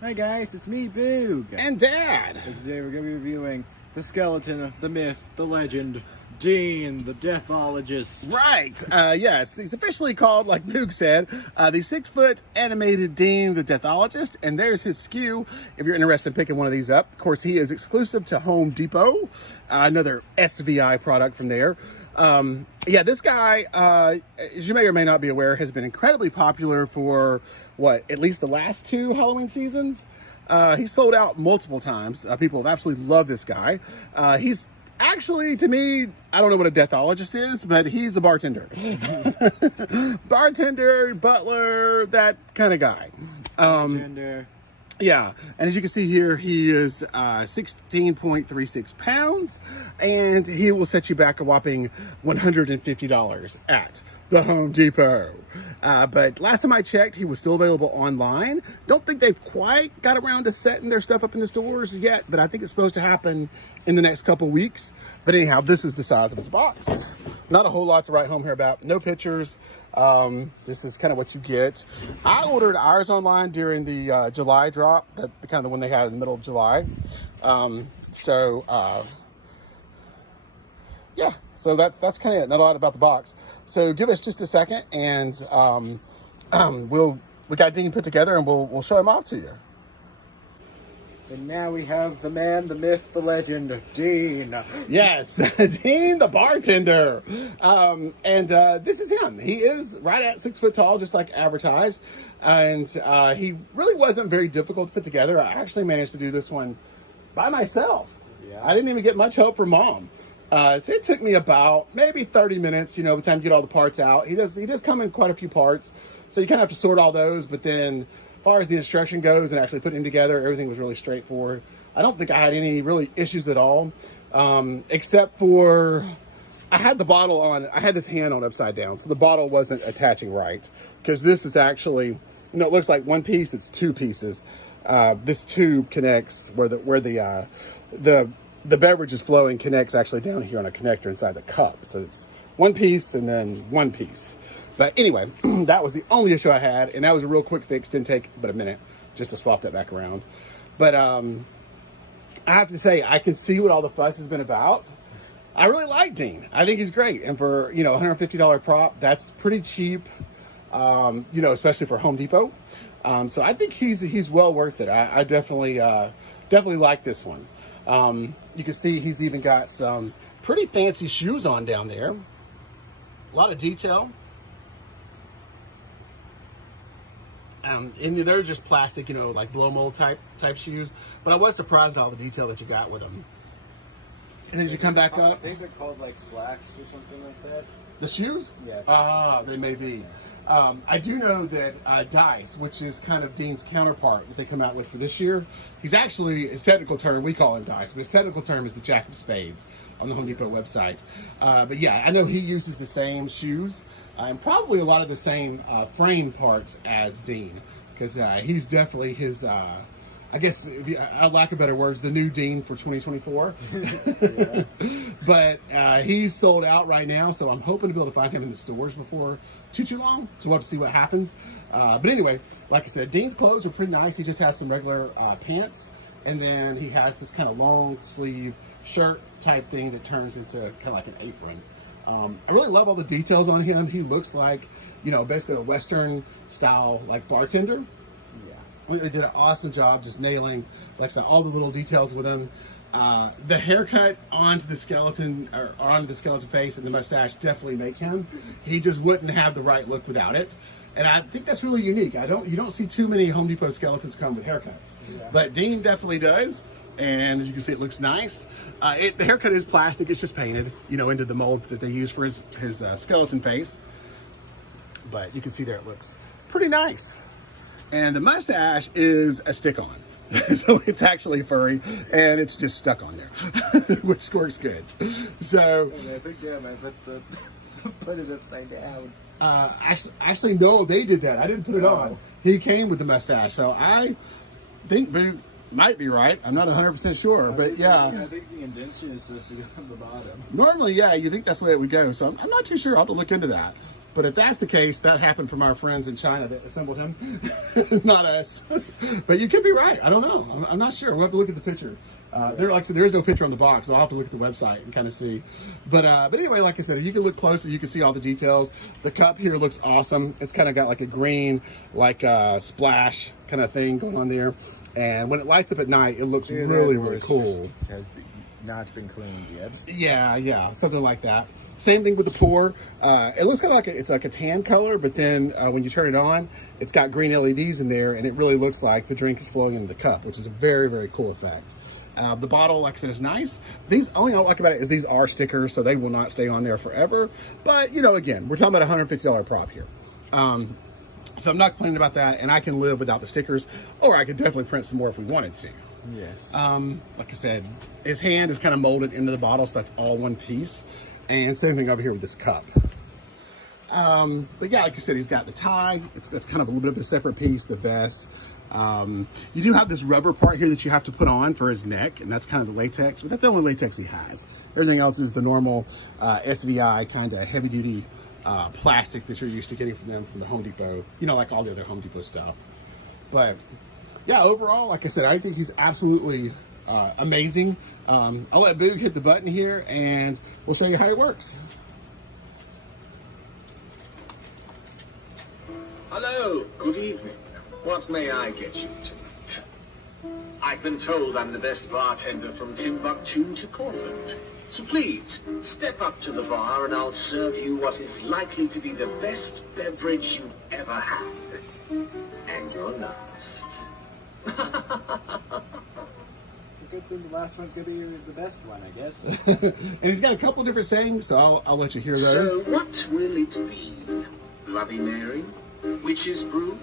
Hi guys, it's me, Boog. And Dad. And today we're going to be reviewing the skeleton, the myth, the legend, Dean, the Deathologist. Right. Yes, he's officially called, like Boog said, the 6-foot animated Dean, the Deathologist. And there's his SKU if you're interested in picking one of these up. Of course, he is exclusive to Home Depot, another SVI product from there. Yeah, this guy, as you may or may not be aware, has been incredibly popular for, at least the last 2 Halloween seasons. He's sold out multiple times. People have absolutely loved this guy. He's actually, to me, I don't know what a deathologist is, but he's a bartender. Bartender, butler, that kind of guy. Yeah, and as you can see here, he is 16.36 pounds, and he will set you back a whopping $150 at the Home Depot. But last time I checked, he was still available online. Don't think they've quite got around to setting their stuff up in the stores yet, but I think it's supposed to happen in the next couple weeks. But anyhow, this is the size of his box. Not a whole lot to write home here about. No pictures. This is kind of what you get. I ordered ours online during the July drop, the kind of the one they had in the middle of July. Yeah, so that's kind of it. Not a lot about the box. So give us just a second, and we got Dean put together, and we'll show him off to you. And now we have the man, the myth, the legend, Dean. Yes, Dean, the bartender. This is him. He is right at 6 foot tall, just like advertised. And he really wasn't very difficult to put together. I actually managed to do this one by myself. Yeah. I didn't even get much help from Mom. So it took me about maybe 30 minutes, by the time you get all the parts out. He does come in quite a few parts. So you kind of have to sort all those, but then as far as the instruction goes and actually putting them together, everything was really straightforward. I don't think I had any really issues at all, except for I had the bottle on. I had this hand on upside down, so the bottle wasn't attaching right, because this is actually, it looks like one piece. It's 2 pieces. This tube connects where the beverage is flowing, connects actually down here on a connector inside the cup. So it's 1 piece and then 1 piece. But anyway, that was the only issue I had, and that was a real quick fix. Didn't take but a minute just to swap that back around. But I have to say, I can see what all the fuss has been about. I really like Dean. I think he's great. And for, $150 prop, that's pretty cheap, especially for Home Depot. So I think he's well worth it. I definitely like this one. You can see he's even got some pretty fancy shoes on down there. A lot of detail. And they're just plastic, like blow mold type shoes. But I was surprised at all the detail that you got with them. And as you come back up, I think they're called like slacks or something like that. The shoes? Yeah. They may be. I do know that Dice, which is kind of Dean's counterpart that they come out with for this year, he's actually, his technical term, we call him Dice, but his technical term is the Jack of Spades on the Home Depot website. But yeah, I know he uses the same shoes and probably a lot of the same frame parts as Dean, because he's definitely his, I guess, I lack of better words, the new Dean for 2024. Yeah. But he's sold out right now, so I'm hoping to be able to find him in the stores before too long. So we'll have to see what happens. But anyway, like I said, Dean's clothes are pretty nice. He just has some regular pants, and then he has this kind of long sleeve shirt type thing that turns into kind of like an apron. I really love all the details on him. He looks like, basically a Western style like bartender. They did an awesome job just nailing, like I said, all the little details with him. The haircut onto the skeleton, or onto the skeleton face, and the mustache definitely make him. He just wouldn't have the right look without it. And I think that's really unique. You don't see too many Home Depot skeletons come with haircuts. Yeah. But Dean definitely does. And as you can see, it looks nice. The haircut is plastic. It's just painted, into the mold that they use for his skeleton face. But you can see there it looks pretty nice. And the mustache is a stick-on. So it's actually furry, and it's just stuck on there, which works good. So I think, I put it upside down. Actually, no, they did that. I didn't put it on. He came with the mustache, so I think Boo might be right. I'm not 100% sure, but yeah. I think the indentation is supposed to go on the bottom. Normally, yeah, you think that's the way it would go, so I'm not too sure. I'll have to look into that. But if that's the case, that happened from our friends in China that assembled him, not us. But you could be right. I don't know. I'm not sure. We'll have to look at the picture. Like I said, there is no picture on the box, so I'll have to look at the website and kind of see. But anyway, like I said, if you can look closer, you can see all the details. The cup here looks awesome. It's kind of got like a green, like splash kind of thing going on there. And when it lights up at night, it looks really cool. Has not been cleaned yet. Yeah, something like that. Same thing with the pour. It looks kind of like it's like a tan color, but then when you turn it on, it's got green LEDs in there, and it really looks like the drink is flowing into the cup, which is a very cool effect. The bottle, like I said, is nice. These, only I don't like about it is these are stickers, so they will not stay on there forever. But, you know, again, we're talking about a $150 prop here. So I'm not complaining about that, and I can live without the stickers, or I could definitely print some more if we wanted to. Yes. Like I said, his hand is kind of molded into the bottle, so that's all one piece. And same thing over here with this cup. But yeah, like I said, he's got the tie. That's kind of a little bit of a separate piece, the vest. You do have this rubber part here that you have to put on for his neck, and that's kind of the latex, but that's the only latex he has. Everything else is the normal SVI kind of heavy duty plastic that you're used to getting from them from the Home Depot, you know, like all the other Home Depot stuff. But yeah, overall, like I said, I think he's absolutely amazing. I'll let Boog hit the button here and we'll show you how it works. Hello, good evening. What may I get you tonight? I've been told I'm the best bartender from Timbuktu to Cortland. So please, step up to the bar and I'll serve you what is likely to be the best beverage you've ever had. And your last. Good thing the last one's gonna be the best one, I guess. And he's got a couple different sayings, so I'll let you hear those. So what will it be? Bloody Mary? Witch's brew?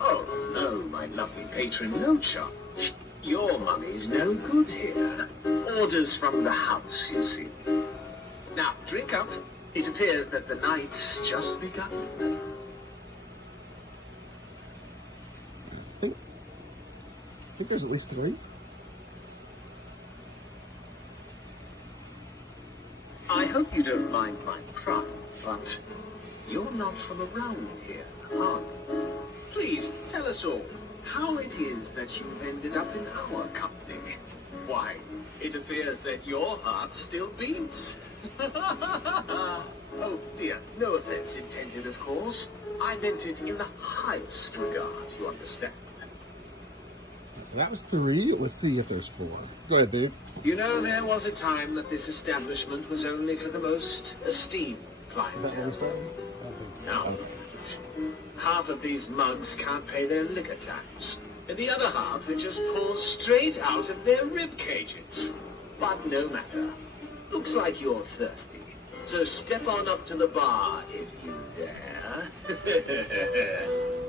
Oh, no, my lovely patron, no charge. Your money's no good here. Orders from the house, you see. Now, drink up. It appears that the night's just begun. I think there's at least 3. I hope you don't mind my pride, but you're not from around here, are you? Please, tell us all how it is that you ended up in our company. Why, it appears that your heart still beats. Oh dear, no offense intended, of course. I meant it in the highest regard, you understand. So that was 3. Let's see if there's 4. Go ahead, dude. You know, there was a time that this establishment was only for the most esteemed Is that where we clientele. started? Now, look at it. Half of these mugs can't pay their liquor tax, and the other half it just pours straight out of their rib cages. But no matter. Looks like you're thirsty. So step on up to the bar if you dare.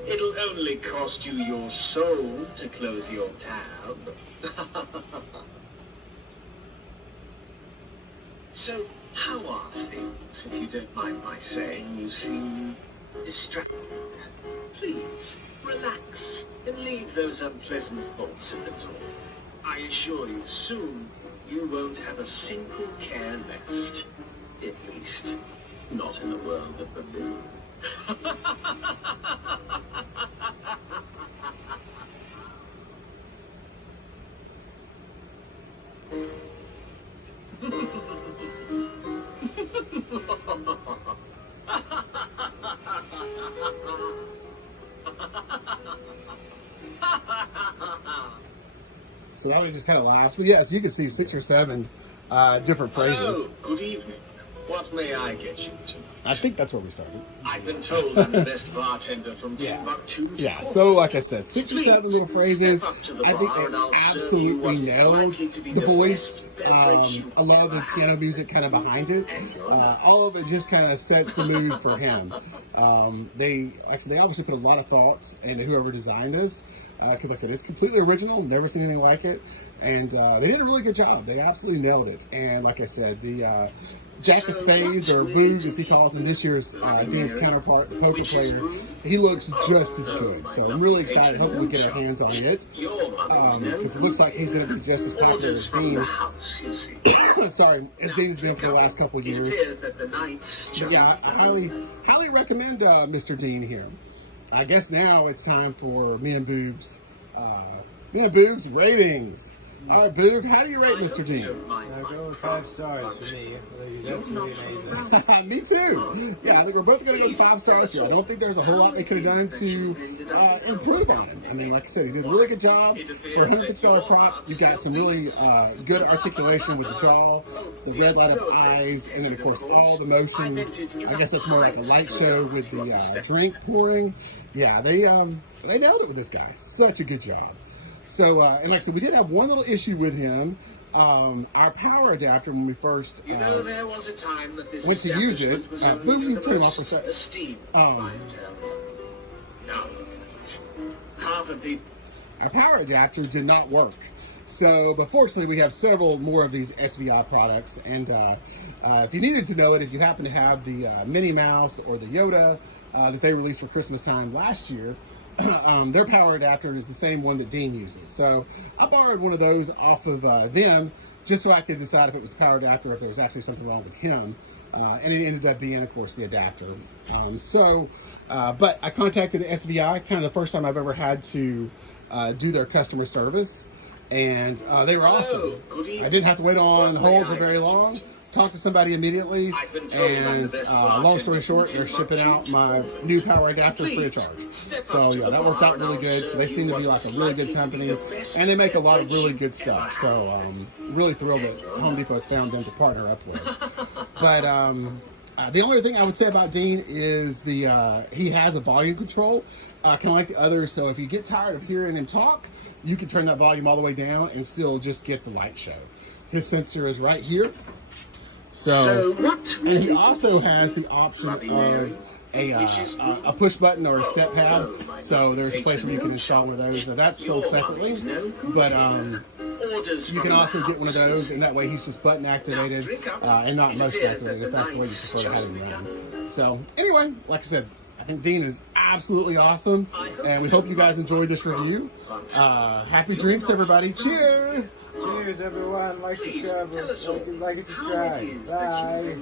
It'll only cost you your soul to close your tab. So, how are things, if you don't mind my saying? You seem distracted. Please, relax and leave those unpleasant thoughts at the door. I assure you, soon you won't have a single care left. At least, not in the world of the moon. So that one just kind of laughs. But yes, you can see 6 or 7 different phrases. Hello, good evening. What may I get you tonight? I think that's where we started. I've been told I'm the best bartender from Yeah. Timbuktu. Yeah, so like I said, 6 or 7 little phrases. Step up to the I think bar and they I'll serve you absolutely what is nailed likely to be the the voice. best beverage you've I love the ever had. piano music kind of behind it. All of it just kind of sets the mood for him. They obviously put a lot of thoughts into whoever designed this. Because like I said, it's completely original. Never seen anything like it. And they did a really good job. They absolutely nailed it. And like I said, the Jack of Spades, or Boog as he calls him, this year's Dean's counterpart, the poker player, he looks just as good. So I'm really excited. Hopefully we get our hands on it, because it looks like he's going to be just as popular as Dean. Sorry, as Dean's been for the last couple of years. But yeah, I highly recommend Mr. Dean here. I guess now it's time for me and Boog's ratings. All right, Boog, how do you rate Mr. Dean? I go with 5 stars for me. I think he's absolutely amazing. Me too. Yeah, I think we're both going to go with 5 stars here. I don't think there's a whole lot they could have done to improve on him. I mean, like I said, he did a really good job. For a $150 prop, you got some really good articulation with the jaw, the red light up eyes, and then, of course, all the motion. I guess that's more like a light show with the drink pouring. Yeah, they nailed it with this guy. Such a good job. So, and like I said, we did have one little issue with him. Our power adapter, when we first there was a time that this went to use it, we can turn him off for a second. Half of the Our power adapter did not work. So, but fortunately, we have several more of these SVI products. And if you needed to know it, if you happen to have the Minnie Mouse or the Yoda that they released for Christmas time last year, their power adapter is the same one that Dean uses. So I borrowed one of those off of them just so I could decide if it was the power adapter or if there was actually something wrong with him. And it ended up being, of course, the adapter. But I contacted SVI, kind of the first time I've ever had to do their customer service. And they were awesome. I didn't have to wait on hold for very long. Talked to somebody immediately, and long story short, they're shipping out my new power adapter free of charge. So yeah, that worked out really good. So they seem to be like a really good company, and they make a lot of really good stuff. So really thrilled that Home Depot has found them to partner up with. But the only thing I would say about Dean is he has a volume control, kind of like the others. So if you get tired of hearing him talk, you can turn that volume all the way down and still just get the light show. His sensor is right here. So and he also has the option of a push button or a step pad. So there's a place where you can install one of those. Now that's sold separately, but you can also get one of those, and that way he's just button activated and not motion activated, if that's the way you prefer to have him run. So anyway, like I said, I think Dean is absolutely awesome, and we hope you guys enjoyed this review. Happy drinks, everybody. Cheers! Cheers, everyone. Like, subscribe. Like and subscribe. Bye.